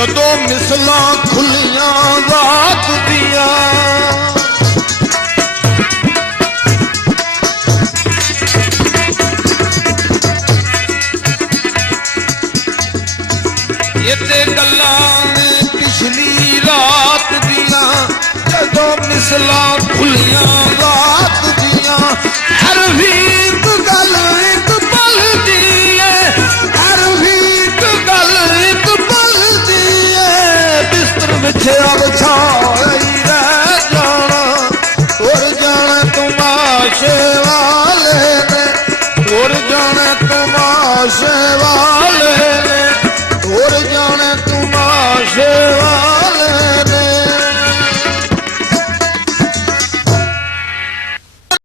जदों मिसलां खुलियां रात दिया ये ते गल्लां ने पिछली रात दिया जदों मिसलां खुलियां रात दिया हर भी एक गल एक पल दी है हर भी एक गल एक पल दी है बिस्तर बिछा बिछाई रह जाना और जाना तमाशे वाले ने और जाना तमाशे वाले ने